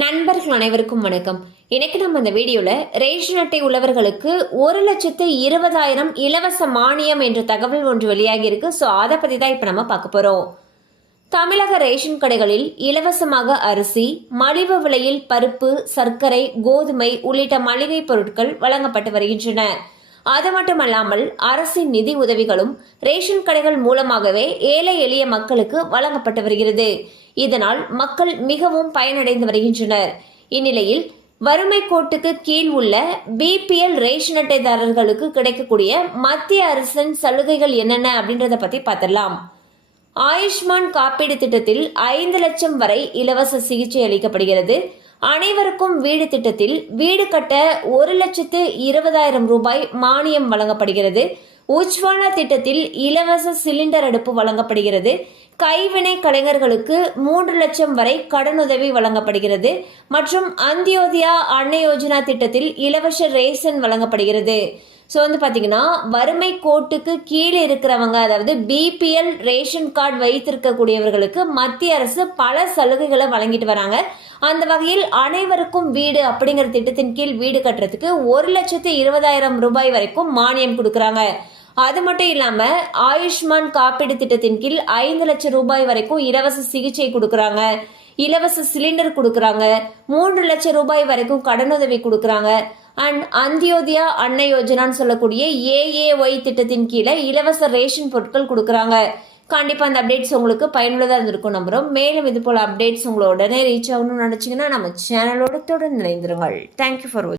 நண்பர்கள் அனைவருக்கும் வணக்கம். இன்னைக்கு நம்ம இந்த வீடியோல ரேஷன் அட்டை உள்ளவர்களுக்கு ஒரு லட்சத்து இருபதாயிரம் இலவச மானியம் என்ற தகவல் ஒன்று வெளியாகி இருக்கு. ஸோ அதை பத்தி தான் இப்போ நம்ம பார்க்க போறோம். தமிழக ரேஷன் கடைகளில் இலவசமாக அரிசி மலிவு விலையில் பருப்பு சர்க்கரை கோதுமை உள்ளிட்ட மளிகை பொருட்கள் வழங்கப்பட்டு வருகின்றன. அது மட்டுமல்லாமல் அரசின் நிதி உதவிகளும் ரேஷன் கடைகள் மூலமாகவே ஏழை எளிய மக்களுக்கு வழங்கப்பட்டு வருகிறது. இதனால் மக்கள் மிகவும் பயனடைந்து வருகின்றனர். இந்நிலையில் வறுமை கோட்டுக்கு கீழ் உள்ள பிபிஎல் ரேஷன் அட்டைதாரர்களுக்கு கிடைக்கக்கூடிய மத்திய அரசின் சலுகைகள் என்னென்ன அப்படின்றத பத்தி பார்த்துடலாம். ஆயுஷ்மான் காப்பீடு திட்டத்தில் ஐந்து லட்சம் வரை இலவச சிகிச்சை அளிக்கப்படுகிறது. அனைவருக்கும் வீடு திட்டத்தில் வீடு கட்ட ஒரு லட்சத்து இருபதாயிரம் ரூபாய் மானியம் வழங்கப்படுகிறது. உஜ்வாலா திட்டத்தில் இலவச சிலிண்டர் அடுப்பு வழங்கப்படுகிறது. கைவினை கலைஞர்களுக்கு மூன்று லட்சம் வரை கடனுதவி வழங்கப்படுகிறது. மற்றும் அந்தியோதயா அன்ன யோஜனா திட்டத்தில் இலவச ரேஷன் வழங்கப்படுகிறது. ஸோ வந்து பார்த்தீங்கன்னா வறுமை கோட்டுக்கு கீழே இருக்கிறவங்க அதாவது பிபிஎல் ரேஷன் கார்டு வைத்திருக்கக்கூடியவர்களுக்கு மத்திய அரசு பல சலுகைகளை வழங்கிட்டு வராங்க. அந்த வகையில் அனைவருக்கும் வீடு அப்படிங்கிற திட்டத்தின் கீழ் வீடு கட்டுறதுக்கு ஒரு லட்சத்து இருபதாயிரம் ரூபாய் வரைக்கும் மானியம் கொடுக்குறாங்க. அது மட்டும் இல்லாம ஆயுஷ்மான் காப்பீடு திட்டத்தின் கீழ் ஐந்து லட்சம் ரூபாய் வரைக்கும் இலவச சிகிச்சை கொடுக்குறாங்க. இலவச சிலிண்டர் கொடுக்குறாங்க. மூன்று லட்சம் ரூபாய் வரைக்கும் கடனுதவி கொடுக்குறாங்க. அண்ட் அந்தியோதயா அன்ன யோஜனான்னு சொல்லக்கூடிய ஏஏஒய் திட்டத்தின் கீழே இலவச ரேஷன் பொருட்கள் கொடுக்குறாங்க. கண்டிப்பாக அந்த அப்டேட்ஸ் உங்களுக்கு பயனுள்ளதாக இருந்திருக்கும் நம்புகிறோம் மேலும் இது போல் அப்டேட்ஸ் உங்களோட உடனே ரீச் ஆகணும்னு நினச்சிங்கன்னா நம்ம சேனலோட தொடர்ந்து இணைந்திருங்கள். தேங்க்யூ ஃபார் வாட்சிங்